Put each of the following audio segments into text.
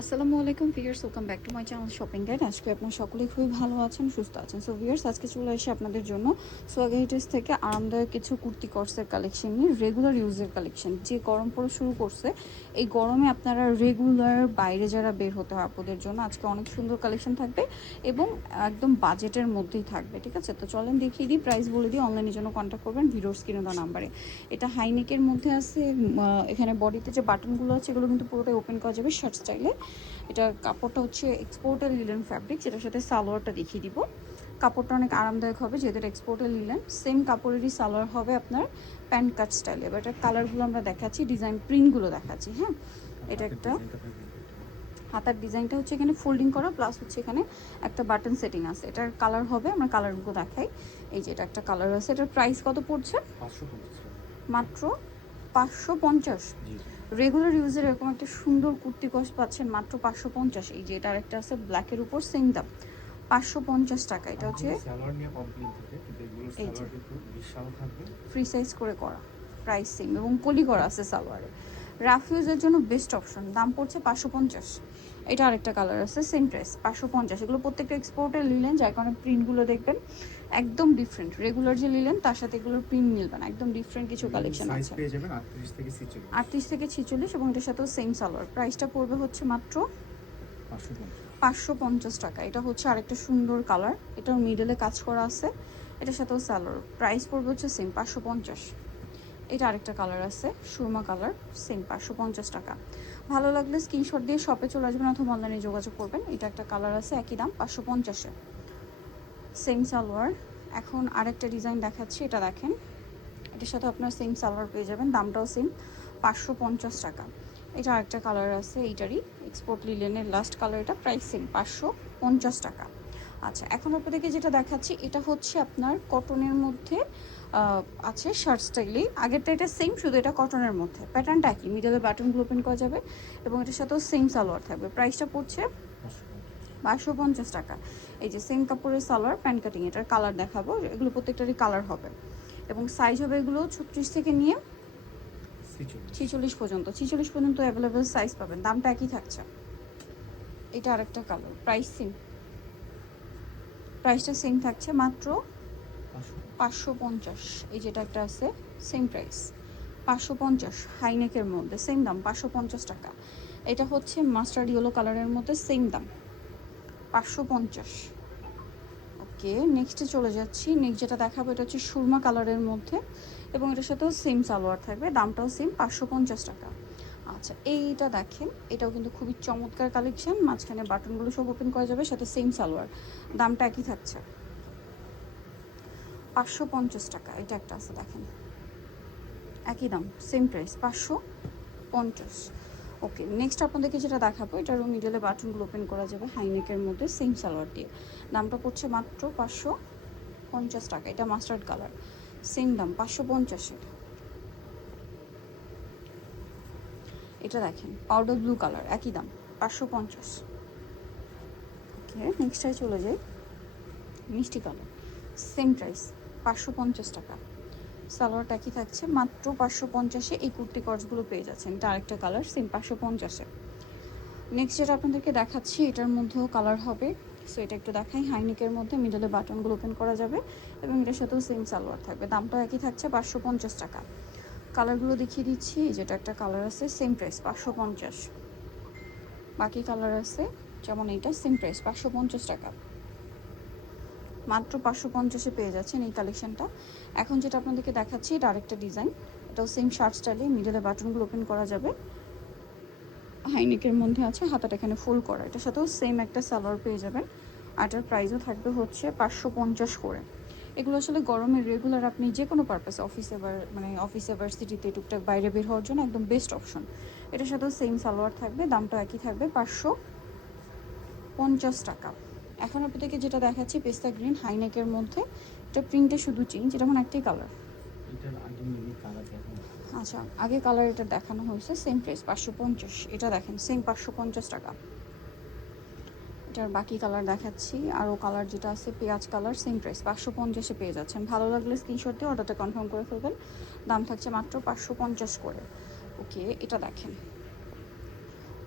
আসসালামু আলাইকুম viewers, welcome back to my channel shopping guide. আজকে আপনারা সকলেই খুবই ভালো আছেন, সুস্থ আছেন। সো ভিউয়ার্স, আজকে চলে আসি আপনাদের জন্য সোয়াগেহিটিস থেকে আরামদায়ক কিছু কুর্তি কর্সের কালেকশন নিয়ে, রেগুলার ইউজের কালেকশন। যে গরম পড়া শুরু করছে, এই গরমে আপনারা রেগুলার বাইরে যারা বের হতে হয় আপনাদের জন্য আজকে অনেক সুন্দর কালেকশন থাকবে এবং একদম বাজেটের মধ্যেই থাকবে। ঠিক আছে, তো চলেন দেখিয়ে দিই, প্রাইস বলে দিই। অনলাইনের জন্য কন্ট্যাক্ট করবেন ভিডিওর স্ক্রিনে দেওয়া নাম্বারে। এটা হাইনেকের মধ্যে আছে। এখানে বডিতে যে বাটনগুলো আছে এগুলো কিন্তু পুরোটাই ওপেন করা যাবে শার্ট স্টাইলে। এটা কাপড়টা হচ্ছে এক্সপোর্টের লিলেন ফ্যাব্রিক, যেটার সাথে সালোয়ারটা দেখিয়ে দিব। কাপড়টা অনেক আরামদায়ক হবে যেহেতু এক্সপোর্টের লিলেন। সেম কাপড়েরই সালোয়ার হবে আপনার প্যান্ট কাট স্টাইলে। এবার এটার কালারগুলো আমরা দেখাচ্ছি, ডিজাইন প্রিন্টগুলো দেখাচ্ছি। হ্যাঁ, এটা একটা হাতার ডিজাইনটা হচ্ছে এখানে ফোল্ডিং করা, প্লাস হচ্ছে এখানে একটা বাটন সেটিং আছে। এটার কালার হবে, আমরা কালারগুলো দেখাই। এই যে এটা একটা কালার আছে। এটার প্রাইস কত পড়ছে? মাত্র 550। রেগুলার ইউজের এরকম একটা সুন্দর কুর্তি কস পাচ্ছেন মাত্র 550। এই যে এটা আরেকটা আছে ব্ল্যাকের উপর, সেম দাম 550 টাকা। এটা হচ্ছে ফ্রি সাইজ করে করা, প্রাইস সেম এবং কলি করা আছে সালোয়ারে। রাফ ইউজের জন্য বেস্ট অপশন, দাম পড়ছে 550। এটা আরেকটা কালার আছে, সেম প্রাইস 550। এগুলো প্রত্যেকটা এক্সপোর্টের লিলেন, যার কারণে প্রিন্টগুলো দেখবেন একদম ডিফারেন্ট। রেগুলার যে লিলেন তার সাথে এগুলোর প্রিন্ট মিলবে না, একদম ডিফারেন্ট কিছু কালেকশন আছে। 38 থেকে 46 এবং এটার সাথেও সেম সালোয়ার। প্রাইসটা পড়বে হচ্ছে মাত্র 550 টাকা। এটা হচ্ছে আরেকটা সুন্দর কালার, এটার মিডলে কাজ করা আছে। এটার সাথেও সালোয়ার। প্রাইস পড়বে হচ্ছে সেম 550। এটা আরেকটা কালার আছে, সুরমা কালার, সেম 550 টাকা। ভালো লাগলে স্ক্রিনশট দিয়ে শপে চলে আসবেন অথবা অনলাইনে যোগাযোগ করবেন। এটা একটা কালার আছে, একই দাম 550-এ, সেম সালোয়ার। এখন আরেকটা ডিজাইন দেখাচ্ছি, এটা দেখেন। এটার সাথে আপনার সেম সালোয়ার পেয়ে যাবেন, দামটাও সেম 550 টাকা। এটা আরেকটা কালার আছে, এইটারই এক্সপোর্ট লিলেনের লাস্ট কালার। এটা প্রাইস সেম 550 টাকা। আচ্ছা, এখন আপনাদেরকে যেটা দেখাচ্ছি এটা হচ্ছে আপনার কটনের মধ্যে আছে শার্ট স্টাইলে। আগেরটা এটা সেম, শুধু এটা কটনের মধ্যে, প্যাটার্নটা একই, মিডলে বাটনগুলো ওপেন করা যাবে এবং এটার সাথেও সেম সালোয়ার থাকবে। প্রাইসটা পড়ছে 550 টাকা। এই যে সেম কাপড়ের সালোয়ার, প্যান্ট কাটিং। এটার কালার দেখাবো, এগুলো প্রত্যেকটারই কালার হবে এবং সাইজ হবে এগুলো 36 থেকে নিয়ে 46 পর্যন্ত। 46 পর্যন্ত অ্যাভেলেবেল সাইজ পাবেন, দামটা একই থাকছে। এটা আরেকটা কালার, প্রাইসটা সেম থাকছে মাত্র 550। এই যেটা একটা আছে, সেম প্রাইস 550, হাইনেকের মধ্যে সেম দাম 550 টাকা। এটা হচ্ছে মাস্টার্ড ইয়েলো কালারের মধ্যে, সেম দাম 550। ওকে, নেক্সটে চলে যাচ্ছি। নেক্সট যেটা দেখাবো এটা হচ্ছে সুরমা কালারের মধ্যে এবং এটার সাথেও সেম সালোয়ার থাকবে, দামটাও সেম 550 টাকা। আচ্ছা, এইটা দেখেন, এটাও কিন্তু খুবই চমৎকার কালেকশন। মাঝখানে বাটনগুলো সব ওপেন করা যাবে, সাথে সেম সালোয়ার, দামটা একই থাকছে 550 টাকা। এটা একটা আছে দেখেন, একই দাম, সেম প্রাইস 550। ওকে, নেক্সট আপনাদেরকে যেটা দেখাবো এটারও মিডলে বাটনগুলো ওপেন করা যাবে, হাইনেকের মধ্যে সেম সালোয়ার দিয়ে। দামটা পড়ছে মাত্র 550 টাকা। এটা মাস্টার্ড কালার, সেম দাম 550-এর। এটা দেখেন পাউডার ব্লু কালার, একই দাম 550। ওকে, নেক্সটটায় চলে যাই। মিষ্টি কালার, সেম প্রাইস 550 টাকা। সালোয়ারটা একই থাকছে, মাত্র 550-এ এই কুর্তি কর্সগুলো পেয়ে যাচ্ছেন। এটা আরেকটা কালার, সেম 550-এ। নেক্সট যেটা আপনাদেরকে দেখাচ্ছি এটার মধ্যেও কালার হবে। সো এটা একটু দেখাই, হাইনেকের মধ্যে মিডলে বাটনগুলো ওপেন করা যাবে এবং এটার সাথেও সেম সালোয়ার থাকবে, দামটাও একই থাকছে 550 টাকা। কালারগুলো দেখিয়ে দিচ্ছি, যেটা একটা কালার আছে, সেম প্রাইস 550। বাকি কালার আছে যেমন এইটা, সেম প্রাইস 550 টাকা। মাত্র 550-এ পেয়ে যাচ্ছেন এই কালেকশনটা। এখন যেটা আপনাদেরকে দেখাচ্ছি এটা আরেকটা ডিজাইন, এটাও সেম শার্ট স্টাইলে, মিডলে বাটনগুলো ওপেন করা যাবে, হাইনেকের মধ্যে আছে, হাতাটা এখানে ফোল্ড করা। এটার সাথেও সেম একটা সালোয়ার পেয়ে যাবেন। আর এটার প্রাইসও থাকবে হচ্ছে 550 করে। এগুলো আসলে গরমের রেগুলার আপনি যে কোনো পারপাসে, অফিসে ভার্সিটিতে টুকটাক বাইরে বের হওয়ার জন্য একদম বেস্ট অপশন। এটার সাথেও সেম সালোয়ার থাকবে, দামটা একই থাকবে 550 টাকা। এখন আপনাদেরকে যেটা দেখাচ্ছি পেস্তা গ্রিন হাইনেকের মধ্যে, এটা প্রিন্টে শুধু চেঞ্জ, এটা মানে একটাই কালার। আচ্ছা, আগে কালার এটা দেখানো হয়েছে, সেম প্রাইস 550। এটা দেখেন সেম 550 টাকা। এটার বাকি কালার দেখাচ্ছি, আরও কালার যেটা আছে পেঁয়াজ কালার, সেম প্রাইস 550-এ পেয়ে যাচ্ছেন। ভালো লাগলে স্ক্রিনশট দিয়ে অর্ডারটা কনফার্ম করে ফেলবেন, দাম থাকছে মাত্র 550 করে। ওকে, এটা দেখেন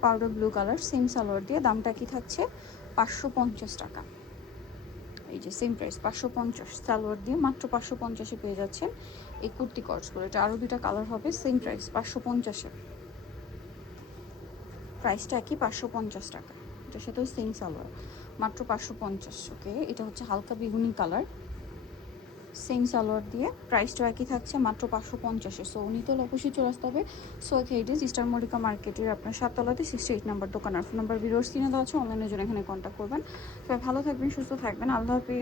powder blue colour, same salwar দিয়ে, দামটা কি থাকছে 550 টাকা। এই যে সেম প্রাইস 550, সালোয়ার দিয়ে মাত্র 550-এ পেয়ে যাচ্ছেন এই কুর্তি কটসগুলো। এটা আরও দুটা কালার হবে, সেম প্রাইস 550-এ, প্রাইসটা একই 550 টাকা। এটার সাথেও সেম সালোয়ার, মাত্র 550। ওকে, এটা হচ্ছে হালকা বেগুনি কালার, সেম সালোয়ার দিয়ে, প্রাইসটা একই থাকছে মাত্র 550-এ। সো উনি তো অবশ্যই চলে আসতে হবে সোয়াগ হেরিটেজ ইস্টার মল্লিকা মার্কেটের আপনার 7তলাতে 68 নাম্বার দোকান। আর ফোন নাম্বার ভিডিওর স্ক্রিনে দেওয়া আছে, অনলাইনের জন্য এখানে কন্ট্যাক্ট করবেন। সবাই ভালো থাকবেন, সুস্থ থাকবেন, আল্লাহ হাফিজ।